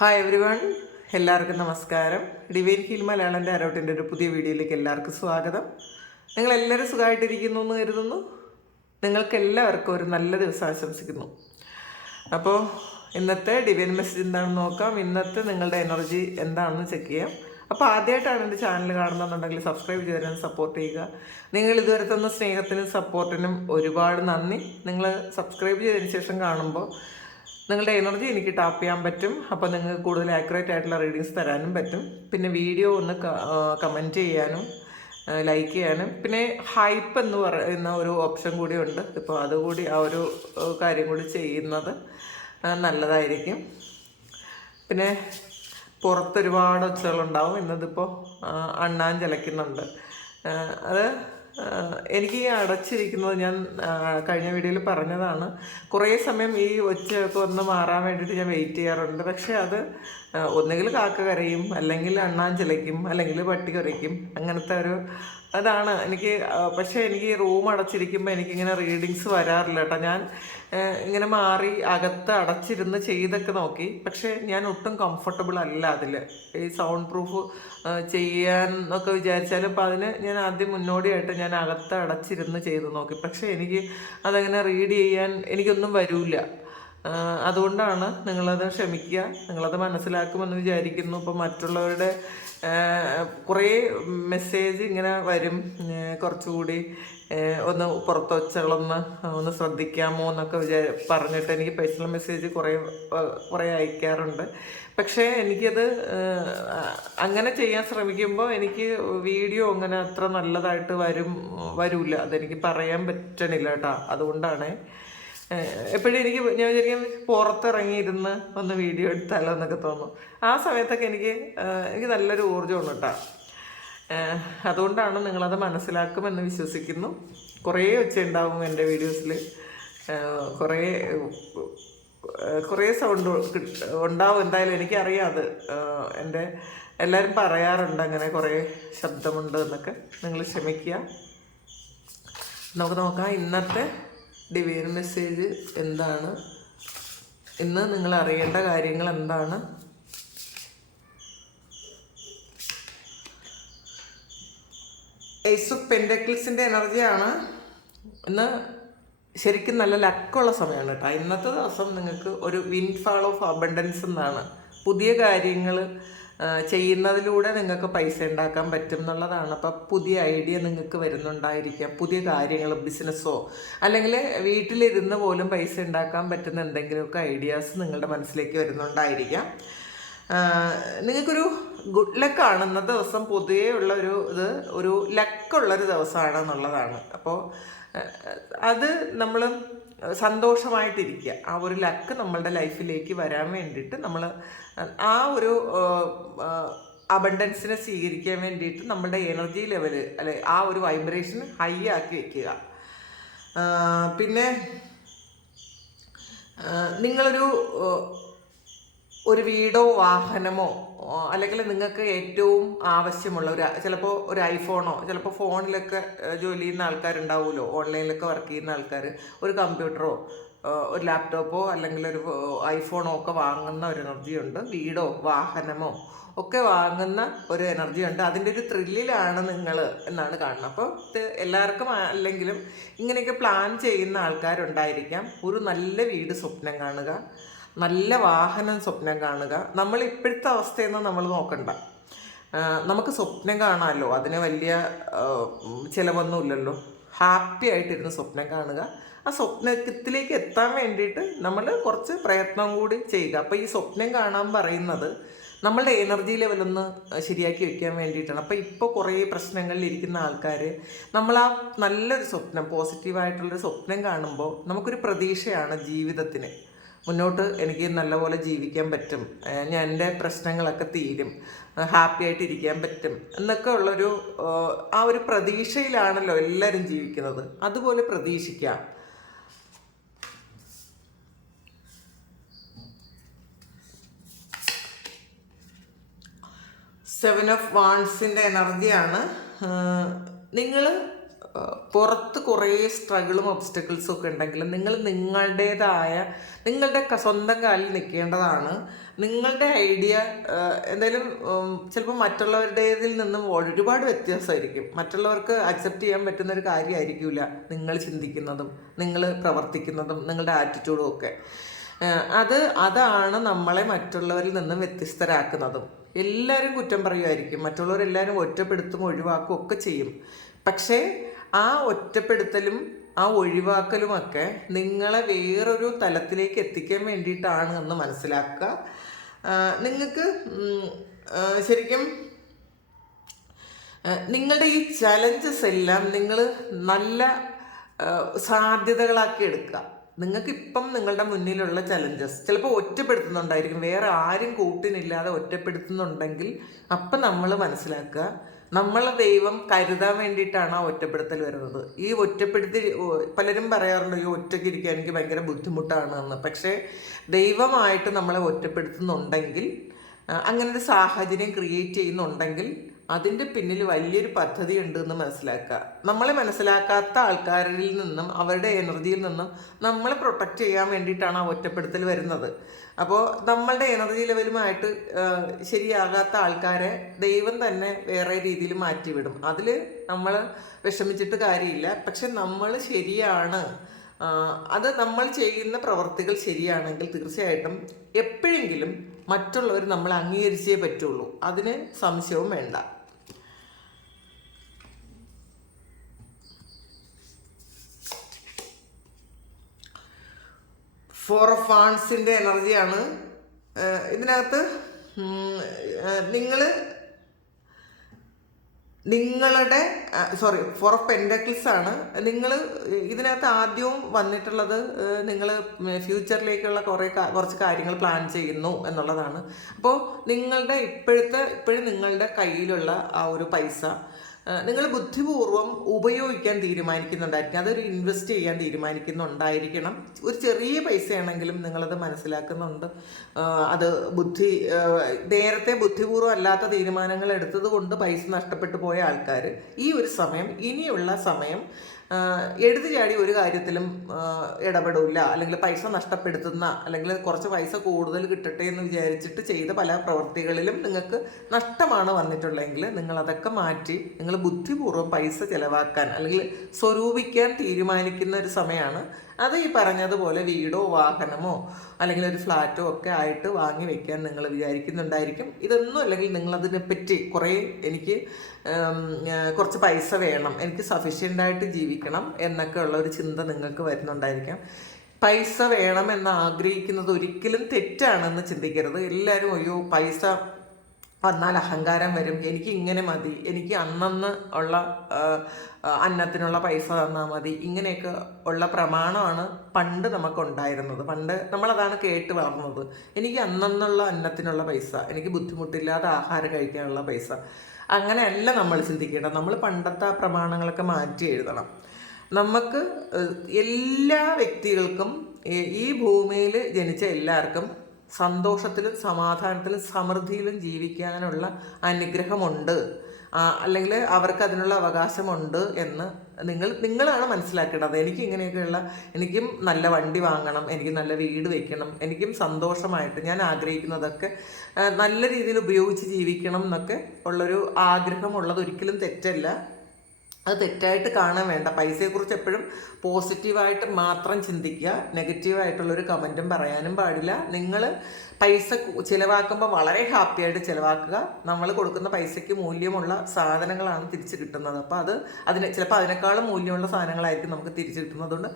Hi every one, എല്ലാവർക്കും നമസ്കാരം. Divine heal മലയാളൻ്റെ അരോട്ടിൻ്റെ ഒരു പുതിയ വീഡിയോയിലേക്ക് എല്ലാവർക്കും സ്വാഗതം. നിങ്ങളെല്ലാവരും സുഖമായിട്ടിരിക്കുന്നു എന്ന് കരുതുന്നു. നിങ്ങൾക്ക് എല്ലാവർക്കും ഒരു നല്ല ദിവസം ആശംസിക്കുന്നു. അപ്പോൾ ഇന്നത്തെ ഡിവൈൻ മെസ്സേജ് എന്താണെന്ന് നോക്കാം. ഇന്നത്തെ നിങ്ങളുടെ എനർജി എന്താണെന്ന് ചെക്ക് ചെയ്യാം. അപ്പോൾ ആദ്യമായിട്ടാണ് എൻ്റെ ചാനൽ കാണുന്നുണ്ടെങ്കിൽ സബ്സ്ക്രൈബ് ചെയ്തതിനും സപ്പോർട്ട് ചെയ്യുക. നിങ്ങൾ ഇതുവരെ തന്ന സ്നേഹത്തിനും സപ്പോർട്ടിനും ഒരുപാട് നന്ദി. നിങ്ങൾ സബ്സ്ക്രൈബ് ചെയ്തതിന് ശേഷം കാണുമ്പോൾ നിങ്ങളുടെ എനർജി എനിക്ക് ടാപ്പ് ചെയ്യാൻ പറ്റും. അപ്പോൾ നിങ്ങൾക്ക് കൂടുതൽ ആക്യുറേറ്റ് ആയിട്ടുള്ള റീഡിങ്സ് തരാനും പറ്റും. പിന്നെ വീഡിയോ ഒന്ന് കമൻറ്റ് ചെയ്യാനും ലൈക്ക് ചെയ്യാനും പിന്നെ ഹൈപ്പ് എന്ന് പറയുന്ന ഒരു ഓപ്ഷൻ കൂടി ഉണ്ട്. ഇപ്പോൾ അതുകൂടി ആ ഒരു കാര്യം കൂടി ചെയ്യുന്നത് നല്ലതായിരിക്കും. പിന്നെ പുറത്തൊരുപാട് ഒച്ചകളുണ്ടാവും. ഇന്നതിപ്പോൾ അണ്ണാൻ ചലയ്ക്കുന്നുണ്ട്. അത് എനിക്ക് ഈ അടച്ചിരിക്കുന്നത് ഞാൻ കഴിഞ്ഞ വീഡിയോയിൽ പറഞ്ഞതാണ്. കുറേ സമയം ഈ ഒച്ചയൊക്കെ ഒന്ന് മാറാൻ വേണ്ടിയിട്ട് ഞാൻ വെയിറ്റ് ചെയ്യാറുണ്ട്. പക്ഷേ അത് ഒന്നുകിൽ കാക്ക കരയും, അല്ലെങ്കിൽ അണ്ണാൻ ചിലയ്ക്കും, അല്ലെങ്കിൽ പട്ടി കരയ്ക്കും. അങ്ങനത്തെ ഒരു അതാണ് എനിക്ക്. പക്ഷേ എനിക്ക് റൂം അടച്ചിരിക്കുമ്പോൾ എനിക്കിങ്ങനെ റീഡിങ്സ് വരാറില്ല കേട്ടോ. ഞാൻ ഇങ്ങനെ മാറി അകത്ത് അടച്ചിരുന്ന് ചെയ്തൊക്കെ നോക്കി. പക്ഷേ ഞാൻ ഒട്ടും കംഫർട്ടബിൾ അല്ല അതിൽ. ഈ സൗണ്ട് പ്രൂഫ് ചെയ്യാൻ ഒക്കെ വിചാരിച്ചാലും അപ്പോൾ അതിന് ഞാൻ ആദ്യം മുന്നോടിയായിട്ട് ഞാൻ അകത്ത് അടച്ചിരുന്ന് ചെയ്ത് നോക്കി. പക്ഷേ എനിക്ക് അതങ്ങനെ റീഡ് ചെയ്യാൻ എനിക്കൊന്നും വരില്ല. അതുകൊണ്ടാണ്. നിങ്ങളത് ക്ഷമിക്കുക, നിങ്ങളത് മനസ്സിലാക്കുമെന്ന് വിചാരിക്കുന്നു. ഇപ്പോൾ മറ്റുള്ളവരുടെ കുറേ മെസ്സേജ് ഇങ്ങനെ വരും, കുറച്ചുകൂടി ഒന്ന് പുറത്ത് ഒന്ന് ശ്രദ്ധിക്കാമോ എന്നൊക്കെ പറഞ്ഞിട്ട് എനിക്ക് പേഴ്സണൽ മെസ്സേജ് കുറേ അയക്കാറുണ്ട്. പക്ഷേ എനിക്കത് അങ്ങനെ ചെയ്യാൻ ശ്രമിക്കുമ്പോൾ എനിക്ക് വീഡിയോ അങ്ങനെ അത്ര നല്ലതായിട്ട് വരില്ല. അതെനിക്ക് പറയാൻ പറ്റണില്ല കേട്ടോ. അതുകൊണ്ടാണ് എപ്പോഴും ഞാൻ വിചാരിക്കും പുറത്തിറങ്ങിയിരുന്ന് ഒന്ന് വീഡിയോ എടുത്താലോ എന്നൊക്കെ തോന്നും. ആ സമയത്തൊക്കെ എനിക്ക് നല്ലൊരു ഊർജ്ജമാണ് കേട്ടോ. അതുകൊണ്ടാണ്. നിങ്ങളത് മനസ്സിലാക്കുമെന്ന് വിശ്വസിക്കുന്നു. കുറേ ഉണ്ടാവും എൻ്റെ വീഡിയോസിൽ. കുറേ സൗണ്ട് ഉണ്ടാവും. എന്തായാലും എനിക്കറിയാം അത്. എൻ്റെ എല്ലാവരും പറയാറുണ്ട് അങ്ങനെ കുറേ ശബ്ദമുണ്ട് എന്നൊക്കെ. നിങ്ങൾ ക്ഷമിക്കുക. നമുക്ക് നോക്കാം ഇന്നത്തെ ഡിവൈൻ മെസ്സേജ് എന്താണ്. ഇന്ന് നിങ്ങൾ അറിയേണ്ട കാര്യങ്ങൾ എന്താണ്. ഏസ് ഓഫ് പെൻറ്റക്കിൾസിൻ്റെ എനർജിയാണ്. ഇന്ന് ശരിക്കും നല്ല ലക്കുള്ള സമയമാണ് കേട്ടോ. ഇന്നത്തെ ദിവസം നിങ്ങൾക്ക് ഒരു വിൻഫാൾ ഓഫ് അബണ്ടൻസ് എന്നാണ്. പുതിയ കാര്യങ്ങൾ ചെയ്യുന്നതിലൂടെ നിങ്ങൾക്ക് പൈസ ഉണ്ടാക്കാൻ പറ്റും എന്നുള്ളതാണ്. അപ്പം പുതിയ ഐഡിയ നിങ്ങൾക്ക് വരുന്നുണ്ടായിരിക്കാം. പുതിയ കാര്യങ്ങൾ, ബിസിനസ്സോ അല്ലെങ്കിൽ വീട്ടിലിരുന്ന് പോലും പൈസ ഉണ്ടാക്കാൻ പറ്റുന്ന എന്തെങ്കിലുമൊക്കെ ഐഡിയാസ് നിങ്ങളുടെ മനസ്സിലേക്ക് വരുന്നുണ്ടായിരിക്കാം. നിങ്ങൾക്കൊരു ഗുഡ് ലക്കാണ് ഇന്നത്തെ ദിവസം. പൊതുവേ ഉള്ള ഒരു ലക്കുള്ളൊരു ദിവസമാണ് എന്നുള്ളതാണ്. അപ്പോൾ അത് നമ്മൾ സന്തോഷമായിട്ടിരിക്കുക. ആ ഒരു ലക്ക് നമ്മളുടെ ലൈഫിലേക്ക് വരാൻ വേണ്ടിയിട്ട് നമ്മൾ ആ ഒരു അബണ്ടൻസിനെ സ്വീകരിക്കാൻ വേണ്ടിയിട്ട് നമ്മളുടെ എനർജി ലെവല് അല്ലെ ആ ഒരു വൈബ്രേഷൻ ഹൈ ആക്കി വെക്കുക. പിന്നെ ഒരു വീടോ വാഹനമോ അല്ലെങ്കിൽ നിങ്ങൾക്ക് ഏറ്റവും ആവശ്യമുള്ള ചിലപ്പോൾ ഒരു ഐഫോണോ, ചിലപ്പോൾ ഫോണിലൊക്കെ ജോലി ചെയ്യുന്ന ആൾക്കാരുണ്ടാവുമല്ലോ, ഓൺലൈനിലൊക്കെ വർക്ക് ചെയ്യുന്ന ആൾക്കാർ, ഒരു കമ്പ്യൂട്ടറോ ഒരു ലാപ്ടോപ്പോ അല്ലെങ്കിൽ ഒരു ഐഫോണോ ഒക്കെ വാങ്ങുന്ന ഒരു എനർജി ഉണ്ട്. വീടോ വാഹനമോ ഒക്കെ വാങ്ങുന്ന ഒരു എനർജി ഉണ്ട്. അതിൻ്റെ ഒരു ത്രില്ലിലാണ് നിങ്ങൾ എന്നാണ് കാണുന്നത്. അപ്പോൾ എല്ലാവർക്കും അല്ലെങ്കിലും ഇങ്ങനെയൊക്കെ പ്ലാൻ ചെയ്യുന്ന ആൾക്കാരുണ്ടായിരിക്കാം. ഒരു നല്ല വീട് സ്വപ്നം കാണുക, നല്ല വാഹനം സ്വപ്നം കാണുക. നമ്മൾ ഇപ്പോഴത്തെ അവസ്ഥയൊന്നും നമ്മൾ നോക്കണ്ട. നമുക്ക് സ്വപ്നം കാണാമല്ലോ, അതിന് വലിയ ചിലവൊന്നുമില്ലല്ലോ. ഹാപ്പി ആയിട്ടിരുന്ന് സ്വപ്നം കാണുക. ആ സ്വപ്നത്തിലേക്ക് എത്താൻ വേണ്ടിയിട്ട് നമ്മൾ കുറച്ച് പ്രയത്നം കൂടി ചെയ്യുക. അപ്പോൾ ഈ സ്വപ്നം കാണാൻ പറയുന്നത് നമ്മളുടെ എനർജി ലെവലൊന്ന് ശരിയാക്കി വെക്കാൻ വേണ്ടിയിട്ടാണ്. അപ്പോൾ ഇപ്പോൾ കുറേ പ്രശ്നങ്ങളിൽ ഇരിക്കുന്ന ആൾക്കാർ നമ്മൾ ആ നല്ലൊരു സ്വപ്നം, പോസിറ്റീവായിട്ടുള്ളൊരു സ്വപ്നം കാണുമ്പോൾ നമുക്കൊരു പ്രതീക്ഷയാണ് ജീവിതത്തിന്. മുന്നോട്ട് എനിക്ക് നല്ലപോലെ ജീവിക്കാൻ പറ്റും, ഞാൻ എൻ്റെ പ്രശ്നങ്ങളൊക്കെ തീരും, ഹാപ്പി ആയിട്ടിരിക്കാൻ പറ്റും എന്നൊക്കെ ഉള്ളൊരു ആ ഒരു പ്രതീക്ഷയിലാണല്ലോ എല്ലാവരും ജീവിക്കുന്നത്. അതുപോലെ പ്രതീക്ഷിക്കാം. സെവൻ ഓഫ് വാൺസിൻ്റെ എനർജിയാണ്. നിങ്ങൾ പുറത്ത് കുറേ സ്ട്രഗിളും ഒബ്സ്റ്റക്കിൾസും ഒക്കെ ഉണ്ടെങ്കിലും നിങ്ങൾ നിങ്ങളുടേതായ നിങ്ങളുടെ സ്വന്തം കാലിൽ നിൽക്കേണ്ടതാണ്. നിങ്ങളുടെ ഐഡിയ എന്തായാലും ചിലപ്പോൾ മറ്റുള്ളവരുടേതിൽ നിന്നും ഒരുപാട് വ്യത്യാസമായിരിക്കും. മറ്റുള്ളവർക്ക് അക്സെപ്റ്റ് ചെയ്യാൻ പറ്റുന്ന ഒരു കാര്യമായിരിക്കില്ല നിങ്ങൾ ചിന്തിക്കുന്നതും നിങ്ങൾ പ്രവർത്തിക്കുന്നതും നിങ്ങളുടെ ആറ്റിറ്റ്യൂഡും ഒക്കെ. അതാണ് നമ്മളെ മറ്റുള്ളവരിൽ നിന്നും വ്യത്യസ്തരാക്കുന്നതും. എല്ലാവരും കുറ്റം പറയുമായിരിക്കും, മറ്റുള്ളവരെല്ലാവരും ഒറ്റപ്പെടുത്തും ഒഴിവാക്കും ഒക്കെ ചെയ്യും. പക്ഷേ ആ ഒറ്റപ്പെടുത്തലും ആ ഒഴിവാക്കലുമൊക്കെ നിങ്ങളെ വേറൊരു തലത്തിലേക്ക് എത്തിക്കാൻ വേണ്ടിയിട്ടാണ് എന്ന് മനസ്സിലാക്കുക. നിങ്ങൾക്ക് ശരിക്കും നിങ്ങളുടെ ഈ ചലഞ്ചസ് എല്ലാം നിങ്ങൾ നല്ല സാധ്യതകളാക്കി എടുക്കുക. നിങ്ങൾക്കിപ്പം നിങ്ങളുടെ മുന്നിലുള്ള ചലഞ്ചസ് ചിലപ്പോൾ ഒറ്റപ്പെടുത്തുന്നുണ്ടായിരിക്കും, വേറെ ആരും കൂട്ടിനില്ലാതെ ഒറ്റപ്പെടുത്തുന്നുണ്ടെങ്കിൽ അപ്പം നമ്മൾ മനസ്സിലാക്കുക നമ്മളെ ദൈവം കരുതാൻ വേണ്ടിയിട്ടാണ് ആ ഒറ്റപ്പെടുത്തൽ വരുന്നത്. ഈ ഒറ്റപ്പെടുത്തി പലരും പറയാറുണ്ട് ഈ ഒറ്റയ്ക്ക് ഇരിക്കാൻ എനിക്ക് ഭയങ്കര ബുദ്ധിമുട്ടാണ് എന്ന്. പക്ഷേ ദൈവമായിട്ട് നമ്മളെ ഒറ്റപ്പെടുത്തുന്നുണ്ടെങ്കിൽ, അങ്ങനെ ഒരു സാഹചര്യം ക്രിയേറ്റ് ചെയ്യുന്നുണ്ടെങ്കിൽ അതിൻ്റെ പിന്നിൽ വലിയൊരു പദ്ധതി ഉണ്ട് എന്ന് മനസ്സിലാക്കുക. നമ്മളെ മനസ്സിലാക്കാത്ത ആൾക്കാരിൽ നിന്നും അവരുടെ എനർജിയിൽ നിന്നും നമ്മളെ പ്രൊട്ടക്റ്റ് ചെയ്യാൻ വേണ്ടിയിട്ടാണ് ആ ഒറ്റപ്പെടുത്തൽ വരുന്നത്. അപ്പോൾ നമ്മളുടെ എനർജി ലെവലുമായിട്ട് ശരിയാകാത്ത ആൾക്കാരെ ദൈവം തന്നെ വേറെ രീതിയിൽ മാറ്റിവിടും. അതിൽ നമ്മൾ വിഷമിച്ചിട്ട് കാര്യമില്ല. പക്ഷെ നമ്മൾ ശരിയാണ്, അത് നമ്മൾ ചെയ്യുന്ന പ്രവർത്തികൾ ശരിയാണെങ്കിൽ തീർച്ചയായിട്ടും എപ്പോഴെങ്കിലും മറ്റുള്ളവർ നമ്മൾ അംഗീകരിച്ചേ പറ്റുള്ളൂ. അതിന് സംശയവും വേണ്ട. ഫോർ ഓഫ് വാൺസിൻ്റെ എനർജിയാണ് ഇതിനകത്ത്. നിങ്ങളുടെ ഫോർ ഓഫ് പെൻഡക്കിൾസ് ആണ്. നിങ്ങൾ ഇതിനകത്ത് ആദ്യവും വന്നിട്ടുള്ളത് നിങ്ങൾ ഫ്യൂച്ചറിലേക്കുള്ള കുറച്ച് കാര്യങ്ങൾ പ്ലാൻ ചെയ്യുന്നു എന്നുള്ളതാണ്. അപ്പോൾ ഇപ്പോഴും നിങ്ങളുടെ കയ്യിലുള്ള ആ ഒരു പൈസ നിങ്ങൾ ബുദ്ധിപൂർവ്വം ഉപയോഗിക്കാൻ തീരുമാനിക്കുന്നുണ്ടായിരിക്കും. അതൊരു ഇൻവെസ്റ്റ് ചെയ്യാൻ തീരുമാനിക്കുന്നുണ്ടായിരിക്കണം. ഒരു ചെറിയ പൈസയാണെങ്കിലും നിങ്ങളത് മനസ്സിലാക്കുന്നുണ്ട്. അത് നേരത്തെ ബുദ്ധിപൂർവ്വം അല്ലാത്ത തീരുമാനങ്ങൾ എടുത്തത് കൊണ്ട് പൈസ നഷ്ടപ്പെട്ടു പോയ ആൾക്കാർ ഈ ഒരു സമയം, ഇനിയുള്ള സമയം എടുത്തു ചാടി ഒരു കാര്യത്തിലും ഇടപെടില്ല, അല്ലെങ്കിൽ പൈസ നഷ്ടപ്പെടുത്തുന്ന, അല്ലെങ്കിൽ കുറച്ച് പൈസ കൂടുതൽ കിട്ടട്ടെ എന്ന് വിചാരിച്ചിട്ട് ചെയ്ത പല പ്രവൃത്തികളിലും നിങ്ങൾക്ക് നഷ്ടമാണ് വന്നിട്ടുള്ളതെങ്കിൽ നിങ്ങളതൊക്കെ മാറ്റി നിങ്ങൾ ബുദ്ധിപൂർവ്വം പൈസ ചിലവാക്കാൻ അല്ലെങ്കിൽ സ്വരൂപിക്കാൻ തീരുമാനിക്കുന്ന ഒരു സമയമാണ്. അത് ഈ പറഞ്ഞതുപോലെ വീടോ വാഹനമോ അല്ലെങ്കിൽ ഒരു ഫ്ലാറ്റോ ഒക്കെ ആയിട്ട് വാങ്ങി വെക്കാൻ നിങ്ങൾ വിചാരിക്കുന്നുണ്ടായിരിക്കും. ഇതൊന്നും അല്ലെങ്കിൽ നിങ്ങളതിനെപ്പറ്റി എനിക്ക് കുറച്ച് പൈസ വേണം, എനിക്ക് സഫീഷ്യൻ്റായിട്ട് ജീവിക്കണം എന്നൊക്കെ ഉള്ള ഒരു ചിന്ത നിങ്ങൾക്ക് വരുന്നുണ്ടായിരിക്കാം. പൈസ വേണമെന്ന് ആഗ്രഹിക്കുന്നത് ഒരിക്കലും തെറ്റാണെന്ന് ചിന്തിക്കരുത്. എല്ലാവരും അയ്യോ പൈസ വന്നാൽ അഹങ്കാരം വരും, എനിക്ക് ഇങ്ങനെ മതി, എനിക്ക് അന്നന്ന് ഉള്ള അന്നത്തിനുള്ള പൈസ തന്നാൽ മതി, ഇങ്ങനെയൊക്കെ ഉള്ള പ്രമാണമാണ് പണ്ട് നമുക്കുണ്ടായിരുന്നത്. പണ്ട് നമ്മളതാണ് കേട്ട് വളർന്നത്. എനിക്ക് അന്നന്നുള്ള അന്നത്തിനുള്ള പൈസ, എനിക്ക് ബുദ്ധിമുട്ടില്ലാതെ ആഹാരം കഴിക്കാനുള്ള പൈസ, അങ്ങനെയല്ല നമ്മൾ ചിന്തിക്കേണ്ടത്. നമ്മൾ പണ്ടത്തെ ആ പ്രമാണങ്ങളൊക്കെ മാറ്റി എഴുതണം. നമുക്ക് എല്ലാ വ്യക്തികൾക്കും ഈ ഭൂമിയിൽ ജനിച്ച എല്ലാവർക്കും സന്തോഷത്തിലും സമാധാനത്തിലും സമൃദ്ധിയിലും ജീവിക്കാനുള്ള അനുഗ്രഹമുണ്ട്, അല്ലെങ്കിൽ അവർക്ക് അതിനുള്ള അവകാശമുണ്ട് എന്ന് നിങ്ങളാണ് മനസ്സിലാക്കേണ്ടത്. എനിക്കും നല്ല വണ്ടി വാങ്ങണം, എനിക്ക് നല്ല വീട് വയ്ക്കണം, എനിക്കും സന്തോഷമായിട്ട് ഞാൻ ആഗ്രഹിക്കുന്നതൊക്കെ നല്ല രീതിയിൽ ഉപയോഗിച്ച് ജീവിക്കണം എന്നൊക്കെ ഉള്ളൊരു ആഗ്രഹമുള്ളത് ഒരിക്കലും തെറ്റല്ല. അത് തെറ്റായിട്ട് കാണാൻ വേണ്ട. പൈസയെക്കുറിച്ച് എപ്പോഴും പോസിറ്റീവായിട്ട് മാത്രം ചിന്തിക്കുക. നെഗറ്റീവായിട്ടുള്ളൊരു കമൻറ്റും പറയാനും പാടില്ല. നിങ്ങൾ പൈസ ചിലവാക്കുമ്പോൾ വളരെ ഹാപ്പിയായിട്ട് ചിലവാക്കുക. നമ്മൾ കൊടുക്കുന്ന പൈസയ്ക്ക് മൂല്യമുള്ള സാധനങ്ങളാണ് തിരിച്ച് കിട്ടുന്നത്. അപ്പോൾ ചിലപ്പോൾ അതിനേക്കാളും മൂല്യമുള്ള സാധനങ്ങളായിരിക്കും നമുക്ക് തിരിച്ച് കിട്ടുന്നത്. അതുകൊണ്ട്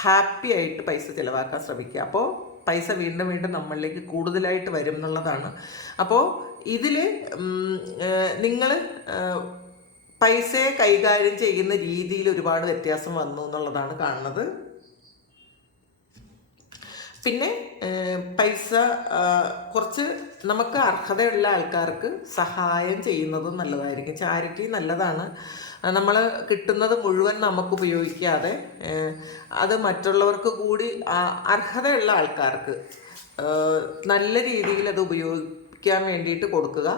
ഹാപ്പി ആയിട്ട് പൈസ ചിലവാക്കാൻ ശ്രമിക്കുക. അപ്പോൾ പൈസ വീണ്ടും വീണ്ടും നമ്മളിലേക്ക് കൂടുതലായിട്ട് വരും എന്നുള്ളതാണ്. അപ്പോൾ ഇതിൽ നിങ്ങൾ പൈസയെ കൈകാര്യം ചെയ്യുന്ന രീതിയിൽ ഒരുപാട് വ്യത്യാസം വന്നു എന്നുള്ളതാണ് കാണുന്നത്. പിന്നെ പൈസ കുറച്ച് നമുക്ക് അർഹതയുള്ള ആൾക്കാർക്ക് സഹായം ചെയ്യുന്നതും നല്ലതായിരിക്കും. ചാരിറ്റി നല്ലതാണ്. നമ്മൾ കിട്ടുന്നത് മുഴുവൻ നമുക്ക് ഉപയോഗിക്കാതെ അത് മറ്റുള്ളവർക്ക് കൂടി അർഹതയുള്ള ആൾക്കാർക്ക് നല്ല രീതിയിൽ അത് ഉപയോഗിക്കാൻ വേണ്ടിയിട്ട് കൊടുക്കുക.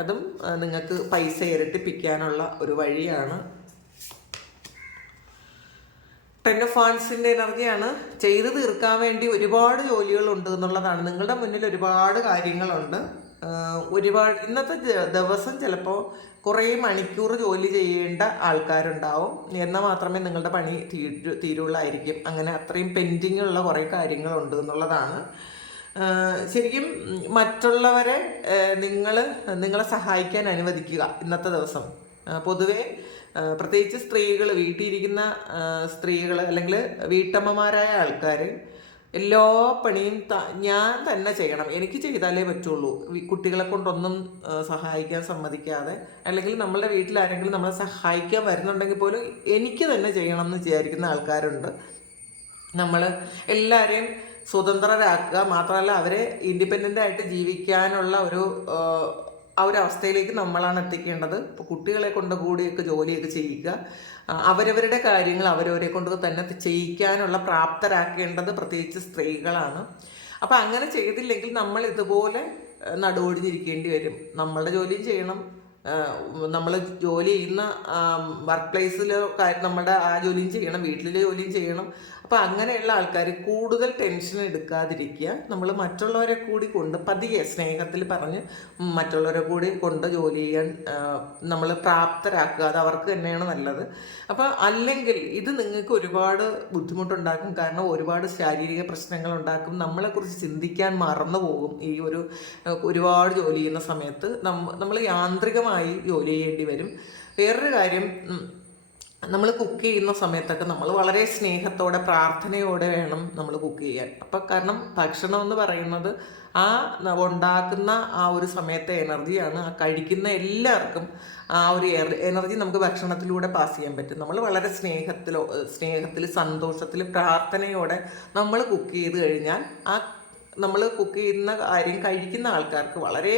അതും നിങ്ങൾക്ക് പൈസ ഇരട്ടിപ്പിക്കാനുള്ള ഒരു വഴിയാണ്. ടെൻ ഓഫ് വാൻസിൻ്റെ എനർജിയാണ്. ചെയ്ത് തീർക്കാൻ വേണ്ടി ഒരുപാട് ജോലികളുണ്ട് എന്നുള്ളതാണ്. നിങ്ങളുടെ മുന്നിൽ ഒരുപാട് കാര്യങ്ങളുണ്ട്. ഇന്നത്തെ ദിവസം ചിലപ്പോൾ കുറേ മണിക്കൂർ ജോലി ചെയ്യേണ്ട ആൾക്കാരുണ്ടാവും. എന്നാൽ മാത്രമേ നിങ്ങളുടെ പണി തീരുള്ളായിരിക്കും. അങ്ങനെ അത്രയും പെൻഡിങ് ഉള്ള കുറേ കാര്യങ്ങളുണ്ട് എന്നുള്ളതാണ്. ശരിക്കും മറ്റുള്ളവരെ നിങ്ങളെ സഹായിക്കാൻ അനുവദിക്കുക ഇന്നത്തെ ദിവസം. പൊതുവെ പ്രത്യേകിച്ച് സ്ത്രീകൾ, വീട്ടിലിരിക്കുന്ന സ്ത്രീകൾ അല്ലെങ്കിൽ വീട്ടമ്മമാരായ ആൾക്കാർ എല്ലാ പണിയും ഞാൻ തന്നെ ചെയ്യണം, എനിക്ക് ചെയ്താലേ പറ്റുള്ളൂ, കുട്ടികളെ കൊണ്ടൊന്നും സഹായിക്കാൻ സമ്മതിക്കാതെ, അല്ലെങ്കിൽ നമ്മളുടെ വീട്ടിൽ ആരെങ്കിലും നമ്മളെ സഹായിക്കാൻ വരുന്നുണ്ടെങ്കിൽ പോലും എനിക്ക് തന്നെ ചെയ്യണം എന്ന് വിചാരിക്കുന്ന ആൾക്കാരുണ്ട്. നമ്മൾ എല്ലാവരെയും സ്വതന്ത്രരാക്കുക, മാത്രമല്ല അവരെ ഇൻഡിപെൻഡൻ്റ് ആയിട്ട് ജീവിക്കാനുള്ള ആ ഒരു അവസ്ഥയിലേക്ക് നമ്മളാണ് എത്തിക്കേണ്ടത്. ഇപ്പോൾ കുട്ടികളെ കൊണ്ട് കൂടിയൊക്കെ ജോലിയൊക്കെ ചെയ്യിക്കുക, അവരവരുടെ കാര്യങ്ങൾ അവരവരെ കൊണ്ട് തന്നെ ചെയ്യിക്കാനുള്ള പ്രാപ്തരാക്കേണ്ടത് പ്രത്യേകിച്ച് സ്ത്രീകളാണ്. അപ്പം അങ്ങനെ ചെയ്തില്ലെങ്കിൽ നമ്മൾ ഇതുപോലെ നടുവൊടിഞ്ഞിരിക്കേണ്ടി വരും. നമ്മളുടെ ജോലിയും ചെയ്യണം, നമ്മൾ ജോലി ചെയ്യുന്ന വർക്ക് പ്ലേസിൽ നമ്മുടെ ആ ജോലിയും ചെയ്യണം, വീട്ടിലെ ജോലിയും ചെയ്യണം. അപ്പം അങ്ങനെയുള്ള ആൾക്കാർ കൂടുതൽ ടെൻഷൻ എടുക്കാതിരിക്കുക. നമ്മൾ മറ്റുള്ളവരെ കൂടി കൊണ്ട് പതിയെ സ്നേഹത്തിൽ പറഞ്ഞ് മറ്റുള്ളവരെ കൂടി കൊണ്ട് ജോലി ചെയ്യാൻ നമ്മൾ പ്രാപ്തരാക്കുക. അത് അവർക്ക് തന്നെയാണ് നല്ലത്. അപ്പം അല്ലെങ്കിൽ ഇത് നിങ്ങൾക്ക് ഒരുപാട് ബുദ്ധിമുട്ടുണ്ടാക്കും. കാരണം ഒരുപാട് ശാരീരിക പ്രശ്നങ്ങൾ ഉണ്ടാക്കും. നമ്മളെക്കുറിച്ച് ചിന്തിക്കാൻ മറന്നു പോകും. ഈ ഒരുപാട് ജോലി ചെയ്യുന്ന സമയത്ത് നമ്മൾ യാന്ത്രികമായി ജോലി ചെയ്യേണ്ടി വരും. വേറൊരു കാര്യം, നമ്മൾ കുക്ക് ചെയ്യുന്ന സമയത്തൊക്കെ നമ്മൾ വളരെ സ്നേഹത്തോടെ പ്രാർത്ഥനയോടെ വേണം നമ്മൾ കുക്ക് ചെയ്യാൻ. അപ്പം കാരണം ഭക്ഷണം എന്ന് പറയുന്നത് ഉണ്ടാക്കുന്ന ആ ഒരു സമയത്തെ എനർജിയാണ്. ആ കഴിക്കുന്ന എല്ലാവർക്കും ആ ഒരു എനർജി നമുക്ക് ഭക്ഷണത്തിലൂടെ പാസ് ചെയ്യാൻ പറ്റും. നമ്മൾ വളരെ സ്നേഹത്തിൽ സന്തോഷത്തിൽ പ്രാർത്ഥനയോടെ നമ്മൾ കുക്ക് ചെയ്ത് കഴിഞ്ഞാൽ നമ്മൾ കുക്ക് ചെയ്യുന്ന കാര്യം കഴിക്കുന്ന ആൾക്കാർക്ക് വളരെ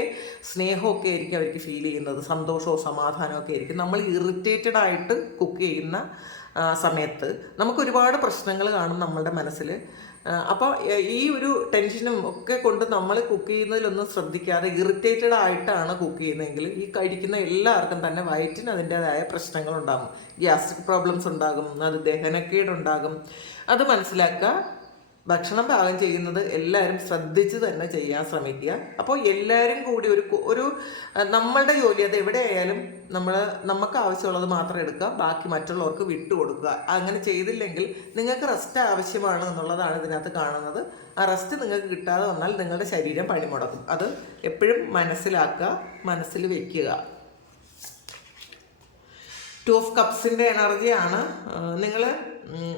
സ്നേഹമൊക്കെ ആയിരിക്കും അവർക്ക് ഫീൽ ചെയ്യുന്നത്, സന്തോഷവും സമാധാനവും ഒക്കെ ആയിരിക്കും. നമ്മൾ ഇറിറ്റേറ്റഡ് ആയിട്ട് കുക്ക് ചെയ്യുന്ന സമയത്ത് നമുക്ക് ഒരുപാട് പ്രശ്നങ്ങൾ കാണും നമ്മളുടെ മനസ്സിൽ. അപ്പോൾ ഈ ഒരു ടെൻഷനും ഒക്കെ കൊണ്ട് നമ്മൾ കുക്ക് ചെയ്യുന്നതിലൊന്നും ശ്രദ്ധിക്കാതെ ഇറിറ്റേറ്റഡ് ആയിട്ടാണ് കുക്ക് ചെയ്യുന്നതെങ്കിൽ ഈ കഴിക്കുന്ന എല്ലാവർക്കും തന്നെ വയറ്റിന് അതിൻ്റേതായ പ്രശ്നങ്ങളുണ്ടാകും. ഗ്യാസ്ട്രിക് പ്രോബ്ലംസ് ഉണ്ടാകും, അത് ദഹനക്കേടുണ്ടാകും. അത് മനസ്സിലാക്കുക. ഭക്ഷണം പാകം ചെയ്യുന്നത് എല്ലാവരും ശ്രദ്ധിച്ച് തന്നെ ചെയ്യാൻ ശ്രമിക്കുക. അപ്പോൾ എല്ലാവരും കൂടി ഒരു നമ്മളുടെ ജോലി അത് എവിടെയായാലും നമുക്ക് ആവശ്യമുള്ളത് മാത്രം എടുക്കുക, ബാക്കി മറ്റുള്ളവർക്ക് വിട്ടുകൊടുക്കുക. അങ്ങനെ ചെയ്തില്ലെങ്കിൽ നിങ്ങൾക്ക് റെസ്റ്റ് ആവശ്യമാണ് എന്നുള്ളതാണ് ഇതിനകത്ത് കാണുന്നത്. ആ റെസ്റ്റ് നിങ്ങൾക്ക് കിട്ടാതെ വന്നാൽ നിങ്ങളുടെ ശരീരം പണിമുടക്കും. അത് എപ്പോഴും മനസ്സിലാക്കുക, മനസ്സിൽ വെക്കുക. 2 ഓഫ് കപ്സിൻ്റെ എനർജിയാണ്. നിങ്ങൾ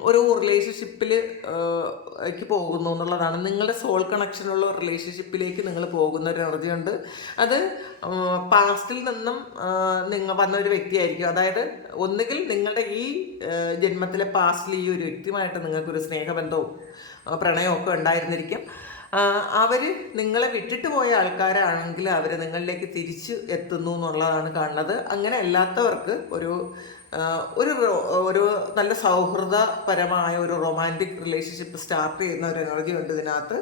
ഒരു റിലേഷൻഷിപ്പിലേക്ക് പോകുന്നു എന്നുള്ളതാണ്. നിങ്ങളുടെ സോൾ കണക്ഷനുള്ള റിലേഷൻഷിപ്പിലേക്ക് നിങ്ങൾ പോകുന്ന ഒരു എനർജി ഉണ്ട്. അത് പാസ്റ്റിൽ നിന്നും വന്ന ഒരു വ്യക്തിയായിരിക്കും. അതായത് ഒന്നുകിൽ നിങ്ങളുടെ ഈ ജന്മത്തിലെ പാസ്റ്റിൽ ഈ ഒരു വ്യക്തിയുമായിട്ട് നിങ്ങൾക്കൊരു സ്നേഹബന്ധവും പ്രണയവും ഒക്കെ ഉണ്ടായിരുന്നിരിക്കും. അവർ നിങ്ങളെ വിട്ടിട്ട് പോയ ആൾക്കാരാണെങ്കിൽ അവർ നിങ്ങളിലേക്ക് തിരിച്ച് എത്തുന്നു എന്നുള്ളതാണ് കാണുന്നത്. അങ്ങനെ അല്ലാത്തവർക്ക് ഒരു നല്ല സൗഹൃദപരമായ ഒരു റൊമാൻറ്റിക് റിലേഷൻഷിപ്പ് സ്റ്റാർട്ട് ചെയ്യുന്ന ഒരു എനർജി ഉണ്ട് ഇതിനകത്ത്.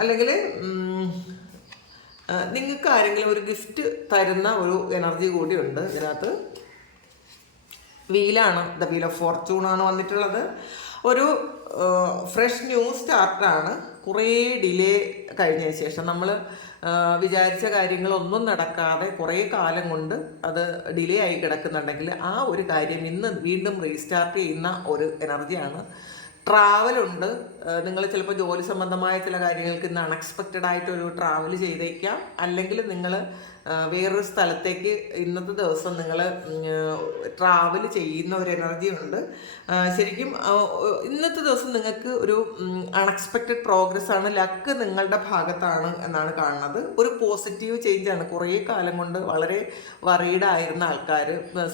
അല്ലെങ്കിൽ നിങ്ങൾക്ക് ആരെങ്കിലും ഒരു ഗിഫ്റ്റ് തരുന്ന ഒരു എനർജി കൂടി ഉണ്ട് ഇതിനകത്ത്. വീലാണ്, ദ വീൽ ഓഫ് ഫോർച്യൂണാണ് വന്നിട്ടുള്ളത്. ഒരു ഫ്രഷ് ന്യൂ സ്റ്റാർട്ടാണ്. കുറേ ഡിലേ കഴിഞ്ഞതിന് ശേഷം നമ്മൾ വിചാരിച്ച കാര്യങ്ങളൊന്നും നടക്കാതെ കുറേ കാലം കൊണ്ട് അത് ഡിലേ ആയി കിടക്കുന്നുണ്ടെങ്കിൽ ആ ഒരു കാര്യം ഇന്ന് വീണ്ടും റീസ്റ്റാർട്ട് ചെയ്യുന്ന ഒരു എനർജിയാണ്. ട്രാവലുണ്ട്. നിങ്ങൾ ചിലപ്പോൾ ജോലി സംബന്ധമായ ചില കാര്യങ്ങൾക്ക് ഇന്ന് അൺഎക്സ്പെക്റ്റഡ് ആയിട്ടൊരു ട്രാവൽ ചെയ്തേക്കാം. അല്ലെങ്കിൽ നിങ്ങൾ വേറൊരു സ്ഥലത്തേക്ക് ഇന്നത്തെ ദിവസം നിങ്ങൾ ട്രാവൽ ചെയ്യുന്ന ഒരു എനർജി ഉണ്ട്. ശരിക്കും ഇന്നത്തെ ദിവസം നിങ്ങൾക്ക് ഒരു അൺഎക്സ്പെക്റ്റഡ് പ്രോഗ്രസ് ആണ്, ലക്ക് നിങ്ങളുടെ ഭാഗത്താണ് എന്നാണ് കാണുന്നത്. ഒരു പോസിറ്റീവ് ചേഞ്ചാണ്. കുറേ കാലം കൊണ്ട് വളരെ വറീഡ് ആയിരുന്ന ആൾക്കാർ,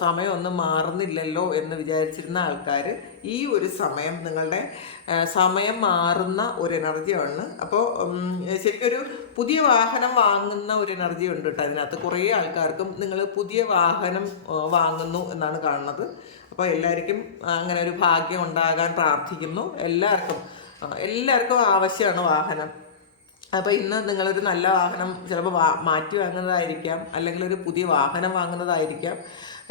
സമയമൊന്നും മാറുന്നില്ലല്ലോ എന്ന് വിചാരിച്ചിരുന്ന ആൾക്കാർ ഈ ഒരു സമയം നിങ്ങളുടെ സമയം മാറുന്ന ഒരു എനർജിയാണ്. അപ്പോൾ ശരിക്കും ഒരു പുതിയ വാഹനം വാങ്ങുന്ന ഒരു എനർജി ഉണ്ട് കേട്ടോ അതിനകത്ത്. കുറേ ആൾക്കാർക്കും നിങ്ങൾ പുതിയ വാഹനം വാങ്ങുന്നു എന്നാണ് കാണുന്നത്. അപ്പോൾ എല്ലാവർക്കും അങ്ങനെ ഒരു ഭാഗ്യം ഉണ്ടാകാൻ പ്രാർത്ഥിക്കുന്നു. എല്ലാവർക്കും ആവശ്യമാണ് വാഹനം. അപ്പോൾ ഇന്ന് നിങ്ങളൊരു നല്ല വാഹനം ചിലപ്പോൾ മാറ്റി വാങ്ങുന്നതായിരിക്കാം, അല്ലെങ്കിൽ ഒരു പുതിയ വാഹനം വാങ്ങുന്നതായിരിക്കാം.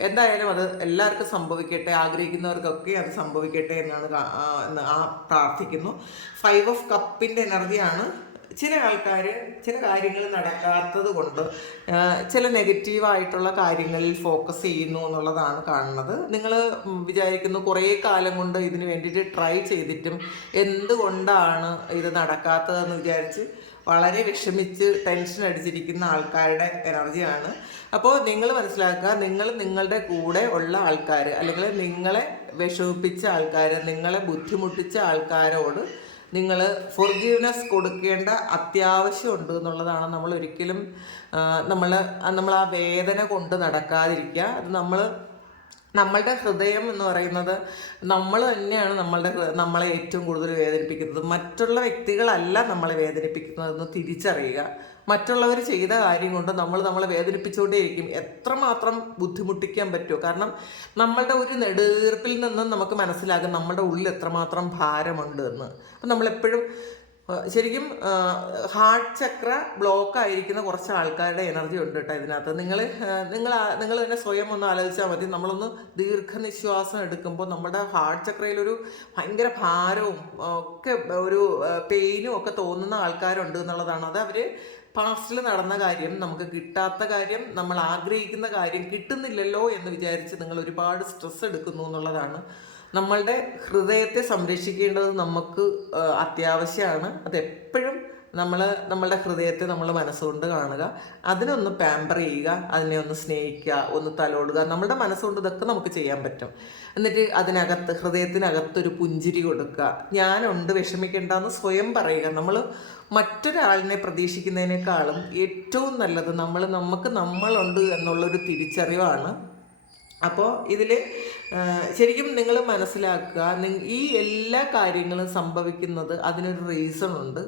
എന്തായാലും അത് എല്ലാവർക്കും സംഭവിക്കട്ടെ, ആഗ്രഹിക്കുന്നവർക്കൊക്കെ അത് സംഭവിക്കട്ടെ എന്നാണ് പ്രാർത്ഥിക്കുന്നു. 5 ഓഫ് കപ്പിൻ്റെ എനർജിയാണ്. ചില ആൾക്കാർ ചില കാര്യങ്ങൾ നടക്കാത്തത് കൊണ്ട് ചില നെഗറ്റീവായിട്ടുള്ള കാര്യങ്ങളിൽ ഫോക്കസ് ചെയ്യുന്നു എന്നുള്ളതാണ് കാണുന്നത്. നിങ്ങൾ വിചാരിക്കുന്നു കുറേ കാലം കൊണ്ട് ഇതിന് വേണ്ടിയിട്ട് ട്രൈ ചെയ്തിട്ടും എന്തുകൊണ്ടാണ് ഇത് നടക്കാത്തതെന്ന് വിചാരിച്ച് വളരെ വിഷമിച്ച് ടെൻഷൻ അടിച്ചിരിക്കുന്ന ആൾക്കാരുടെ എനർജിയാണ്. അപ്പോൾ നിങ്ങൾ മനസ്സിലാക്കുക, നിങ്ങളുടെ കൂടെ ഉള്ള ആൾക്കാർ, അല്ലെങ്കിൽ നിങ്ങളെ വിഷമിപ്പിച്ച ആൾക്കാർ, നിങ്ങളെ ബുദ്ധിമുട്ടിച്ച ആൾക്കാരോട് നിങ്ങൾ ഫോർഗീവ്നെസ് കൊടുക്കേണ്ട അത്യാവശ്യമുണ്ട് എന്നുള്ളതാണ്. നമ്മൾ ഒരിക്കലും നമ്മൾ ആ വേദന കൊണ്ട് നടക്കാതിരിക്കുക. അത് നമ്മളുടെ ഹൃദയം എന്ന് പറയുന്നത് നമ്മൾ തന്നെയാണ് നമ്മളെ ഏറ്റവും കൂടുതൽ വേദനിപ്പിക്കുന്നത്. മറ്റുള്ള വ്യക്തികളല്ല നമ്മളെ വേദനിപ്പിക്കുന്നതെന്ന് തിരിച്ചറിയുക. മറ്റുള്ളവർ ചെയ്ത കാര്യം കൊണ്ട് നമ്മളെ വേദനിപ്പിച്ചുകൊണ്ടേയിരിക്കും. എത്രമാത്രം ബുദ്ധിമുട്ടിക്കാൻ പറ്റുമോ? കാരണം നമ്മളുടെ ഒരു നെടുവീർപ്പിൽ നിന്നും നമുക്ക് മനസ്സിലാകും നമ്മുടെ ഉള്ളിൽ എത്രമാത്രം ഭാരമുണ്ട് എന്ന്. അപ്പം നമ്മളെപ്പോഴും ശരിക്കും ഹാർട്ട് ചക്ര ബ്ലോക്ക് ആയിരിക്കുന്ന കുറച്ച് ആൾക്കാരുടെ എനർജി ഉണ്ട് കേട്ടോ ഇതിനകത്ത്. നിങ്ങൾ തന്നെ സ്വയം ഒന്ന് ആലോചിച്ചാൽ മതി. നമ്മളൊന്ന് ദീർഘനിശ്വാസം എടുക്കുമ്പോൾ നമ്മുടെ ഹാർട്ട് ചക്രയിലൊരു ഭയങ്കര ഭാരവും ഒക്കെ ഒരു പെയിനും ഒക്കെ തോന്നുന്ന ആൾക്കാരുണ്ട് എന്നുള്ളതാണ്. അത് അവർ പാസ്റ്റിൽ നടന്ന കാര്യം, നമുക്ക് കിട്ടാത്ത കാര്യം, നമ്മൾ ആഗ്രഹിക്കുന്ന കാര്യം കിട്ടുന്നില്ലല്ലോ എന്ന് വിചാരിച്ച് നിങ്ങൾ ഒരുപാട് സ്ട്രെസ് എടുക്കുന്നു എന്നുള്ളതാണ്. നമ്മളുടെ ഹൃദയത്തെ സംരക്ഷിക്കേണ്ടത് നമുക്ക് അത്യാവശ്യമാണ്. അതെപ്പോഴും നമ്മളുടെ ഹൃദയത്തെ നമ്മൾ മനസ്സുകൊണ്ട് കാണുക, അതിനൊന്ന് പാമ്പർ ചെയ്യുക, അതിനെ ഒന്ന് സ്നേഹിക്കുക, ഒന്ന് തലോടുക. നമ്മുടെ മനസ്സുകൊണ്ട് ഇതൊക്കെ നമുക്ക് ചെയ്യാൻ പറ്റും. എന്നിട്ട് ഹൃദയത്തിനകത്തൊരു പുഞ്ചിരി കൊടുക്കുക. ഞാനുണ്ട്, വിഷമിക്കേണ്ടെന്ന് സ്വയം പറയുക. നമ്മൾ മറ്റൊരാളിനെ പ്രതീക്ഷിക്കുന്നതിനേക്കാളും ഏറ്റവും നല്ലത് നമ്മളുണ്ട് എന്നുള്ളൊരു തിരിച്ചറിവാണ്. അപ്പോൾ ഇതിൽ ശരിക്കും നിങ്ങൾ മനസ്സിലാക്കുക, ഈ എല്ലാ കാര്യങ്ങളും സംഭവിക്കുന്നത് അതിനൊരു റീസൺ ഉണ്ട്.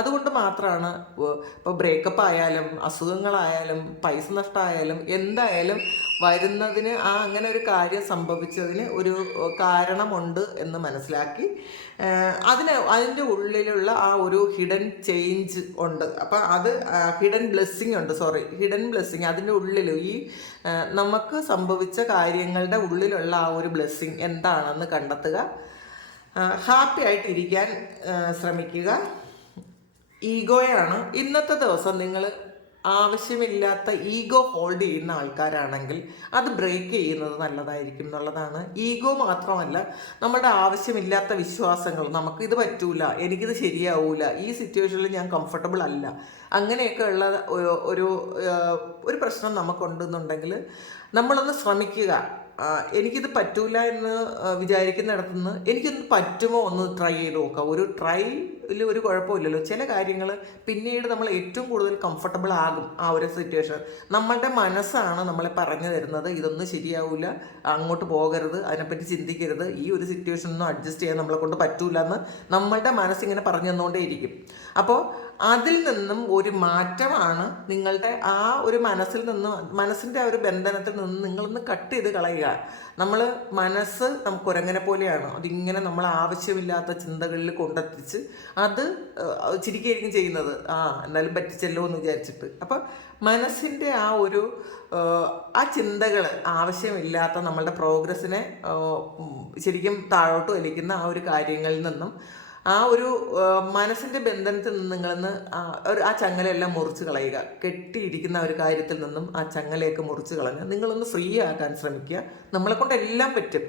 അതുകൊണ്ട് മാത്രമാണ് ഇപ്പോൾ ബ്രേക്കപ്പ് ആയാലും അസുഖങ്ങളായാലും പൈസ നഷ്ടമായാലും എന്തായാലും വരുന്നതിന് അങ്ങനെ ഒരു കാര്യം സംഭവിച്ചതിന് ഒരു കാരണമുണ്ട് എന്ന് മനസ്സിലാക്കി അതിൻ്റെ ഉള്ളിലുള്ള ആ ഒരു ഹിഡൻ ചേഞ്ച് ഉണ്ട്. അപ്പം അത് ഹിഡൻ ബ്ലെസ്സിങ് അതിൻ്റെ ഉള്ളിൽ ഈ നമുക്ക് സംഭവിച്ച കാര്യങ്ങളുടെ ഉള്ളിലുള്ള ആ ഒരു ബ്ലെസ്സിങ് എന്താണെന്ന് കണ്ടെത്തുക. ഹാപ്പി ആയിട്ടിരിക്കാൻ ശ്രമിക്കുക. ഈഗോയാണ് ഇന്നത്തെ ദിവസം. നിങ്ങൾ ആവശ്യമില്ലാത്ത ഈഗോ ഹോൾഡ് ചെയ്യുന്ന ആൾക്കാരാണെങ്കിൽ അത് ബ്രേക്ക് ചെയ്യുന്നത് നല്ലതായിരിക്കും എന്നുള്ളതാണ്. ഈഗോ മാത്രമല്ല, നമ്മുടെ ആവശ്യമില്ലാത്ത വിശ്വാസങ്ങൾ, നമുക്കിത് പറ്റൂല, എനിക്കിത് ശരിയാവൂല, ഈ സിറ്റുവേഷനിൽ ഞാൻ കംഫർട്ടബിൾ അല്ല, അങ്ങനെയൊക്കെ ഉള്ള ഒരു പ്രശ്നം നമുക്കുണ്ടെന്നുണ്ടെങ്കിൽ നമ്മളൊന്ന് ശ്രമിക്കുക. എനിക്കിത് പറ്റൂല എന്ന് വിചാരിക്കുന്നിടത്തുനിന്ന് എനിക്കൊന്ന് പറ്റുമോ ഒന്ന് ട്രൈ ചെയ്ത് നോക്കാം. ഒരു ട്രൈയിൽ ഒരു കുഴപ്പമില്ലല്ലോ. ചില കാര്യങ്ങൾ പിന്നീട് നമ്മൾ ഏറ്റവും കൂടുതൽ കംഫർട്ടബിൾ ആകും ആ ഒരു സിറ്റുവേഷൻ. നമ്മളുടെ മനസ്സാണ് നമ്മളെ പറഞ്ഞു തരുന്നത് ഇതൊന്നും ശരിയാവില്ല, അങ്ങോട്ട് പോകരുത്, അതിനെപ്പറ്റി ചിന്തിക്കരുത്, ഈ ഒരു സിറ്റുവേഷനൊന്നും അഡ്ജസ്റ്റ് ചെയ്യാൻ നമ്മളെ കൊണ്ട് പറ്റൂല എന്ന് നമ്മളുടെ മനസ്സിങ്ങനെ പറഞ്ഞു തന്നുകൊണ്ടേ ഇരിക്കും. അപ്പോൾ അതിൽ നിന്നും ഒരു മാറ്റമാണ് നിങ്ങളുടെ ആ ഒരു മനസ്സിൻ്റെ ആ ഒരു ബന്ധനത്തിൽ നിന്ന് നിങ്ങളൊന്ന് കട്ട് ചെയ്ത് കളയുക. മനസ്സ് നമുക്ക് കുരങ്ങനെ പോലെയാണ്. അതിങ്ങനെ നമ്മൾ ആവശ്യമില്ലാത്ത ചിന്തകളിൽ കൊണ്ടെത്തിച്ച് അത് ചിരിക്കുകയായിരിക്കും ചെയ്യുന്നത്. എന്നാലും പറ്റിച്ചല്ലോ എന്ന് വിചാരിച്ചിട്ട്. അപ്പം മനസ്സിൻ്റെ ആ ചിന്തകൾ ആവശ്യമില്ലാത്ത നമ്മളുടെ പ്രോഗ്രസ്സിനെ ശരിക്കും താഴോട്ട് വലിക്കുന്ന ആ ഒരു കാര്യങ്ങളിൽ നിന്നും ആ ഒരു മനസ്സിൻ്റെ ബന്ധനത്തിൽ നിന്ന് നിങ്ങളൊന്ന് ആ ചങ്ങലയെല്ലാം മുറിച്ച് കളയുക. കെട്ടിയിരിക്കുന്ന ഒരു കാര്യത്തിൽ നിന്നും ആ ചങ്ങലയൊക്കെ മുറിച്ച് കളഞ്ഞ് നിങ്ങളൊന്ന് ഫ്രീ ആക്കാൻ ശ്രമിക്കുക. നമ്മളെക്കൊണ്ട് എല്ലാം പറ്റും,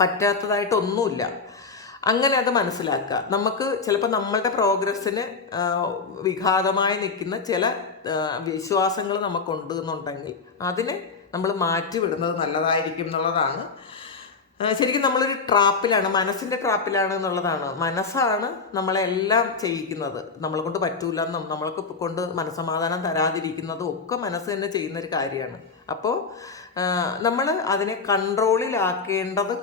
പറ്റാത്തതായിട്ടൊന്നുമില്ല. അങ്ങനെ അത് മനസ്സിലാക്കുക. നമുക്ക് ചിലപ്പോൾ നമ്മളുടെ പ്രോഗ്രസ്സിന് വിഘാതമായി നിൽക്കുന്ന ചില വിശ്വാസങ്ങൾ നമുക്കുണ്ട് എന്നുണ്ടെങ്കിൽ അതിനെ നമ്മൾ മാറ്റിവിടുന്നത് നല്ലതായിരിക്കും എന്നുള്ളതാണ്. ശരിക്കും നമ്മളൊരു ട്രാപ്പിലാണ്, മനസ്സിൻ്റെ ട്രാപ്പിലാണ് എന്നുള്ളതാണ്. മനസ്സാണ് നമ്മളെല്ലാം ചെയ്യിക്കുന്നത്. നമ്മളെ കൊണ്ട് പറ്റൂലെന്നും നമ്മൾക്ക് കൊണ്ട് മനസ്സമാധാനം തരാതിരിക്കുന്നതും ഒക്കെ മനസ്സ് തന്നെ ചെയ്യുന്നൊരു കാര്യമാണ്. അപ്പോൾ നമ്മൾ അതിനെ കൺട്രോളിലാക്കേണ്ടത്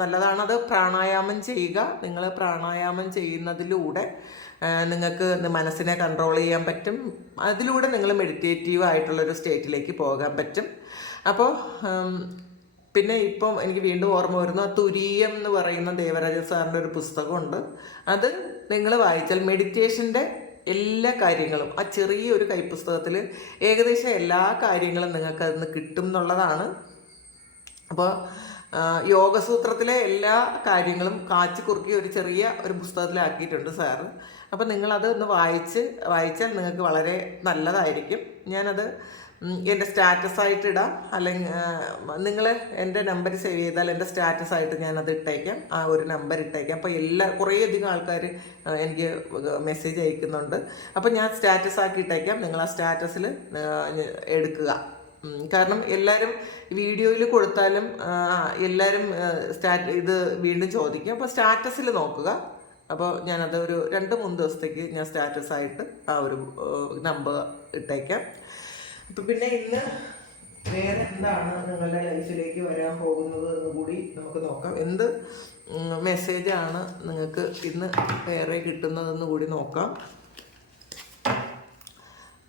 നല്ലതാണ്. അത് പ്രാണായാമം ചെയ്യുക. നിങ്ങൾ പ്രാണായാമം ചെയ്യുന്നതിലൂടെ നിങ്ങൾക്ക് മനസ്സിനെ കൺട്രോൾ ചെയ്യാൻ പറ്റും. അതിലൂടെ നിങ്ങൾ മെഡിറ്റേറ്റീവ് ആയിട്ടുള്ളൊരു സ്റ്റേറ്റിലേക്ക് പോകാൻ പറ്റും. അപ്പോൾ പിന്നെ ഇപ്പം എനിക്ക് വീണ്ടും ഓർമ്മ വരുന്നു, തുരീയം എന്ന് പറയുന്ന ദേവരാജൻ സാറിൻ്റെ ഒരു പുസ്തകമുണ്ട്. അത് നിങ്ങൾ വായിച്ചാൽ മെഡിറ്റേഷൻ്റെ എല്ലാ കാര്യങ്ങളും ആ ചെറിയൊരു കൈപ്പുസ്തകത്തിൽ ഏകദേശം എല്ലാ കാര്യങ്ങളും നിങ്ങൾക്ക് അതിൽ നിന്ന് കിട്ടും എന്നുള്ളതാണ്. അപ്പോൾ യോഗസൂത്രത്തിലെ എല്ലാ കാര്യങ്ങളും കാച്ചി കുറുക്കി ഒരു ചെറിയ ഒരു പുസ്തകത്തിലാക്കിയിട്ടുണ്ട് സാറ്. അപ്പോൾ നിങ്ങളത് ഒന്ന് വായിച്ചാൽ നിങ്ങൾക്ക് വളരെ നല്ലതായിരിക്കും. ഞാനത് എൻ്റെ സ്റ്റാറ്റസായിട്ട് ഇടാം, അല്ലെങ്കിൽ നിങ്ങൾ എൻ്റെ നമ്പർ സേവ് ചെയ്താൽ എൻ്റെ സ്റ്റാറ്റസായിട്ട് ഞാനത് ഇട്ടേക്കാം, ആ ഒരു നമ്പർ ഇട്ടേക്കാം. അപ്പോൾ കുറേയധികം ആൾക്കാർ എനിക്ക് മെസ്സേജ് അയക്കുന്നുണ്ട്. അപ്പോൾ ഞാൻ സ്റ്റാറ്റസ് ആക്കി ഇട്ടേക്കാം, നിങ്ങൾ ആ സ്റ്റാറ്റസിൽ എടുക്കുക. കാരണം എല്ലാവരും വീഡിയോയിൽ കൊടുത്താലും എല്ലാവരും ഇത് വീണ്ടും ചോദിക്കും. അപ്പോൾ സ്റ്റാറ്റസിൽ നോക്കുക. അപ്പോൾ ഞാനത് ഒരു 2-3 ദിവസത്തേക്ക് ഞാൻ സ്റ്റാറ്റസായിട്ട് ആ ഒരു നമ്പർ ഇട്ടേക്കാം. അപ്പം പിന്നെ ഇന്ന് വേറെ എന്താണ് നിങ്ങളുടെ ലൈഫിലേക്ക് വരാൻ പോകുന്നത് എന്ന് കൂടി നമുക്ക് നോക്കാം. എന്ത് മെസ്സേജാണ് നിങ്ങൾക്ക് ഇന്ന് വേറെ കിട്ടുന്നതെന്ന് കൂടി നോക്കാം.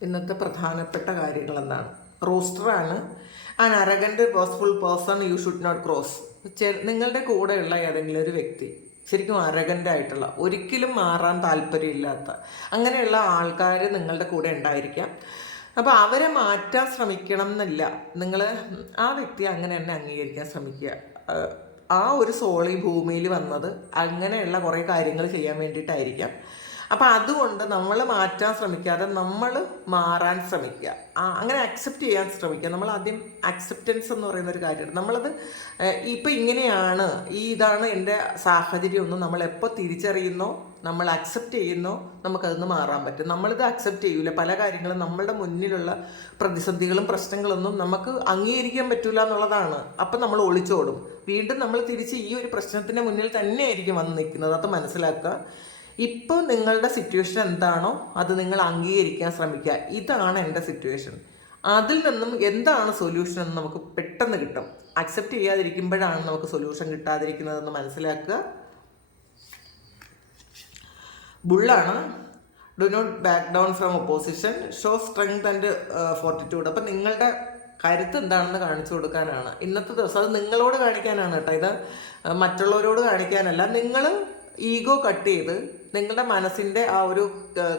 ഇന്നത്തെ പ്രധാനപ്പെട്ട കാര്യങ്ങൾ എന്താണ്? റോസ്റ്ററാണ്. An arrogant possible person you should not cross. നിങ്ങളുടെ കൂടെയുള്ള ഏതെങ്കിലും ഒരു വ്യക്തി ശരിക്കും അറഗൻ്റ് ആയിട്ടുള്ള, ഒരിക്കലും മാറാൻ താല്പര്യമില്ലാത്ത അങ്ങനെയുള്ള ആൾക്കാർ നിങ്ങളുടെ കൂടെ ഉണ്ടായിരിക്കാം. അപ്പോൾ അവരെ മാറ്റാൻ ശ്രമിക്കണം എന്നില്ല, നിങ്ങൾ ആ വ്യക്തിയെ അങ്ങനെ തന്നെ അംഗീകരിക്കാൻ ശ്രമിക്കുക. ആ ഒരു സോൾ ഈ ഭൂമിയിൽ വന്നത് അങ്ങനെയുള്ള കുറേ കാര്യങ്ങൾ ചെയ്യാൻ വേണ്ടിയിട്ടായിരിക്കാം. അപ്പോൾ അതുകൊണ്ട് നമ്മൾ മാറ്റാൻ ശ്രമിക്കാതെ നമ്മൾ മാറാൻ ശ്രമിക്കുക, അങ്ങനെ അക്സെപ്റ്റ് ചെയ്യാൻ ശ്രമിക്കുക. നമ്മൾ ആദ്യം അക്സെപ്റ്റൻസ് എന്ന് പറയുന്ന ഒരു കാര്യമാണ്. നമ്മളത് ഇപ്പം ഇങ്ങനെയാണ്, ഇതാണ് എൻ്റെ സാഹചര്യം ഒന്നും നമ്മൾ എപ്പോൾ തിരിച്ചറിയുന്നോ, നമ്മൾ അക്സെപ്റ്റ് ചെയ്യുന്നോ, നമുക്കതൊന്ന് മാറാൻ പറ്റും. നമ്മളിത് അക്സെപ്റ്റ് ചെയ്യൂല. പല കാര്യങ്ങളും നമ്മളുടെ മുന്നിലുള്ള പ്രതിസന്ധികളും പ്രശ്നങ്ങളൊന്നും നമുക്ക് അംഗീകരിക്കാൻ പറ്റില്ല എന്നുള്ളതാണ്. അപ്പം നമ്മൾ ഒളിച്ചോടും. വീണ്ടും നമ്മൾ തിരിച്ച് ഈ ഒരു പ്രശ്നത്തിൻ്റെ മുന്നിൽ തന്നെയായിരിക്കും വന്ന് നിൽക്കുന്നത്. അത് മനസ്സിലാക്കുക. ഇപ്പോൾ നിങ്ങളുടെ സിറ്റുവേഷൻ എന്താണോ അത് നിങ്ങൾ അംഗീകരിക്കാൻ ശ്രമിക്കുക. ഇതാണ് എൻ്റെ സിറ്റുവേഷൻ, അതിൽ നിന്നും എന്താണ് സൊല്യൂഷൻ എന്ന് നമുക്ക് പെട്ടെന്ന് കിട്ടും. അക്സെപ്റ്റ് ചെയ്യാതിരിക്കുമ്പോഴാണ് നമുക്ക് സൊല്യൂഷൻ കിട്ടാതിരിക്കുന്നതെന്ന് മനസ്സിലാക്കുക. ബുള്ളാണ്. Do not back down from opposition, show strength and fortitude. അപ്പം നിങ്ങളുടെ കരുത്ത് എന്താണെന്ന് കാണിച്ചു കൊടുക്കാനാണ് ഇന്നത്തെ ദിവസം. അത് നിങ്ങളോട് കാണിക്കാനാണ് കേട്ടോ, ഇത് മറ്റുള്ളവരോട് കാണിക്കാനല്ല. നിങ്ങൾ ഈഗോ കട്ട് ചെയ്ത് നിങ്ങളുടെ മനസ്സിൻ്റെ ആ ഒരു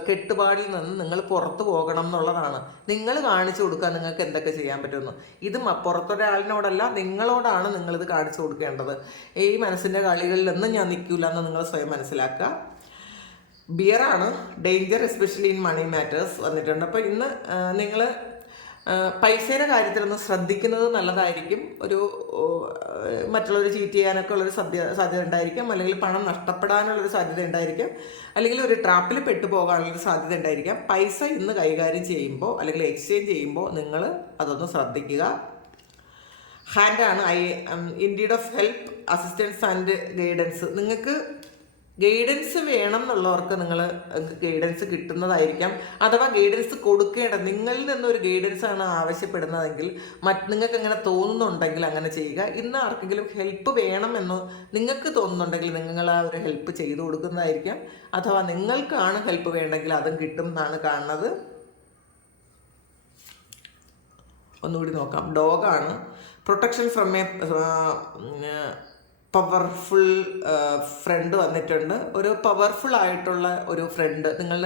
കെട്ടുപാടിൽ നിന്ന് നിങ്ങൾ പുറത്തു പോകണം എന്നുള്ളതാണ്. നിങ്ങൾ കാണിച്ചു കൊടുക്കുക നിങ്ങൾക്ക് എന്തൊക്കെ ചെയ്യാൻ പറ്റുമെന്ന്. ഇത് പുറത്തൊരാളിനോടല്ല, നിങ്ങളോടാണ് നിങ്ങളിത് കാണിച്ചു കൊടുക്കേണ്ടത്. ഈ മനസ്സിൻ്റെ കളികളിലൊന്നും ഞാൻ നിൽക്കില്ല എന്ന് നിങ്ങൾ സ്വയം മനസ്സിലാക്കുക. ബിയറാണ്. Danger especially in money matters വന്നിട്ടുണ്ട്. അപ്പോൾ ഇന്ന് നിങ്ങൾ പൈസയുടെ കാര്യത്തിലൊന്ന് ശ്രദ്ധിക്കുന്നത് നല്ലതായിരിക്കും. മറ്റുള്ളവർ ചീറ്റ് ചെയ്യാനൊക്കെ ഉള്ളൊരു സാധ്യത ഉണ്ടായിരിക്കും, അല്ലെങ്കിൽ പണം നഷ്ടപ്പെടാനുള്ളൊരു സാധ്യത ഉണ്ടായിരിക്കും, അല്ലെങ്കിൽ ഒരു ട്രാപ്പിൽ പെട്ടുപോകാനുള്ളൊരു സാധ്യത ഉണ്ടായിരിക്കാം. പൈസ ഇന്ന് കൈകാര്യം ചെയ്യുമ്പോൾ അല്ലെങ്കിൽ എക്സ്ചേഞ്ച് ചെയ്യുമ്പോൾ നിങ്ങൾ അതൊന്ന് ശ്രദ്ധിക്കുക. ഹാൻഡാണ്. In need of help, assistance and guidance. നിങ്ങൾക്ക് ഗൈഡൻസ് വേണം എന്നുള്ളവർക്ക് നിങ്ങൾ ഗൈഡൻസ് കിട്ടുന്നതായിരിക്കാം. അഥവാ ഗൈഡൻസ് നിങ്ങളിൽ നിന്നൊരു ഗൈഡൻസ് ആണ് ആവശ്യപ്പെടുന്നതെങ്കിൽ നിങ്ങൾക്ക് അങ്ങനെ തോന്നുന്നുണ്ടെങ്കിൽ അങ്ങനെ ചെയ്യുക. ഇന്ന് ആർക്കെങ്കിലും ഹെൽപ്പ് വേണമെന്ന് നിങ്ങൾക്ക് തോന്നുന്നുണ്ടെങ്കിൽ നിങ്ങൾ ആ ഒരു ഹെൽപ്പ് ചെയ്തു കൊടുക്കുന്നതായിരിക്കാം. അഥവാ നിങ്ങൾക്കാണ് ഹെൽപ്പ് വേണ്ടെങ്കിൽ അതും കിട്ടും എന്നാണ് കാണുന്നത്. ഒന്നുകൂടി നോക്കാം. ഡോഗാണ്. Protection from a powerful friend വന്നിട്ടുണ്ട്. ഒരു പവർഫുൾ ആയിട്ടുള്ള ഒരു ഫ്രണ്ട്, നിങ്ങൾ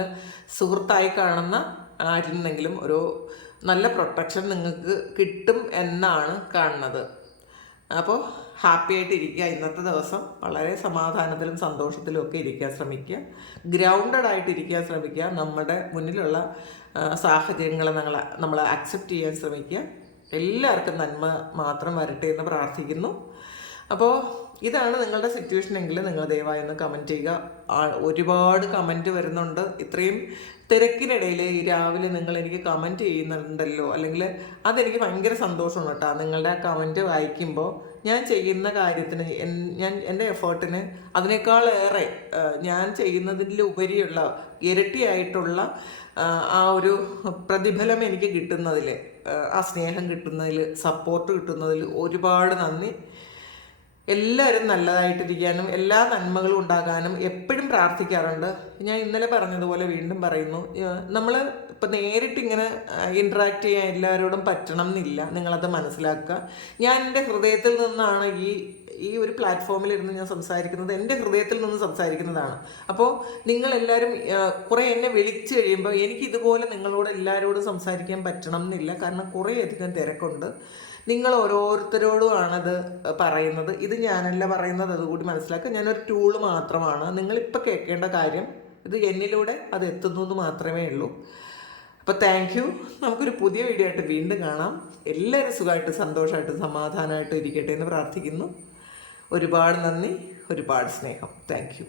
സുഹൃത്തായി കാണുന്ന ആരിൽ നിന്നെങ്കിലും ഒരു നല്ല പ്രൊട്ടക്ഷൻ നിങ്ങൾക്ക് കിട്ടും എന്നാണ് കാണുന്നത്. അപ്പോൾ ഹാപ്പി ആയിട്ടിരിക്കുക. ഇന്നത്തെ ദിവസം വളരെ സമാധാനത്തിലും സന്തോഷത്തിലും ഒക്കെ ഇരിക്കാൻ ശ്രമിക്കുക. ഗ്രൗണ്ടഡ് ആയിട്ടിരിക്കാൻ ശ്രമിക്കുക. നമ്മുടെ മുന്നിലുള്ള സാഹചര്യങ്ങളെ നമ്മൾ അക്സെപ്റ്റ് ചെയ്യാൻ ശ്രമിക്കുക. എല്ലാവർക്കും നന്മ മാത്രം വരട്ടെ എന്ന് പ്രാർത്ഥിക്കുന്നു. അപ്പോൾ ഇതാണ് നിങ്ങളുടെ സിറ്റുവേഷൻ എങ്കിൽ നിങ്ങൾ ദയവായി ഒന്ന് കമൻറ്റ് ചെയ്യുക. ഒരുപാട് കമൻറ്റ് വരുന്നുണ്ട്. ഇത്രയും തിരക്കിനിടയിൽ ഈ രാവിലെ നിങ്ങൾ എനിക്ക് കമൻറ്റ് ചെയ്യുന്നുണ്ടല്ലോ, അല്ലെങ്കിൽ അതെനിക്ക് ഭയങ്കര സന്തോഷമാണ് കേട്ടോ. നിങ്ങളുടെ ആ കമൻറ്റ് വായിക്കുമ്പോൾ ഞാൻ ചെയ്യുന്ന കാര്യത്തിന്, എൻ്റെ എഫേർട്ടിന് അതിനേക്കാളേറെ ഞാൻ ചെയ്യുന്നതിലുപരിയുള്ള ഇരട്ടിയായിട്ടുള്ള ആ ഒരു പ്രതിഫലം എനിക്ക് കിട്ടുന്നതിൽ, ആ സ്നേഹം കിട്ടുന്നതിൽ, സപ്പോർട്ട് കിട്ടുന്നതിൽ ഒരുപാട് നന്ദി. എല്ലാവരും നല്ലതായിട്ടിരിക്കാനും എല്ലാ നന്മകളും ഉണ്ടാകാനും എപ്പോഴും പ്രാർത്ഥിക്കാറുണ്ട്. ഞാൻ ഇന്നലെ പറഞ്ഞതുപോലെ വീണ്ടും പറയുന്നു, നമ്മൾ ഇപ്പം നേരിട്ടിങ്ങനെ ഇൻട്രാക്ട് ചെയ്യാൻ എല്ലാവരോടും പറ്റണം എന്നില്ല. നിങ്ങളത് മനസ്സിലാക്കുക. ഞാൻ എൻ്റെ ഹൃദയത്തിൽ നിന്നാണ് ഈ ഒരു പ്ലാറ്റ്ഫോമിലിരുന്ന് ഞാൻ സംസാരിക്കുന്നത്, എൻ്റെ ഹൃദയത്തിൽ നിന്ന് സംസാരിക്കുന്നതാണ്. അപ്പോൾ നിങ്ങളെല്ലാവരും കുറേ എന്നെ വിളിച്ചു കഴിയുമ്പോൾ എനിക്ക് ഇതുപോലെ നിങ്ങളോട് എല്ലാവരോടും സംസാരിക്കാൻ പറ്റണം എന്നില്ല. കാരണം കുറേയധികം തിരക്കുണ്ട്. നിങ്ങൾ ഓരോരുത്തരോടുമാണത് പറയുന്നത്. ഇത് ഞാനല്ല പറയുന്നത്, അതുകൂടി മനസ്സിലാക്കുക. ഞാനൊരു ടൂള് മാത്രമാണ്. നിങ്ങളിപ്പോൾ കേൾക്കേണ്ട കാര്യം ഇത് എന്നിലൂടെ അത് എത്തുന്നു എന്ന് മാത്രമേ ഉള്ളൂ. അപ്പോൾ താങ്ക് യു. നമുക്കൊരു പുതിയ വീഡിയോ ആയിട്ട് വീണ്ടും കാണാം. എല്ലാവരും സുഖമായിട്ട് സന്തോഷമായിട്ട് സമാധാനമായിട്ട് ഇരിക്കട്ടെ എന്ന് പ്രാർത്ഥിക്കുന്നു. ഒരുപാട് നന്ദി, ഒരുപാട് സ്നേഹം. Thank you.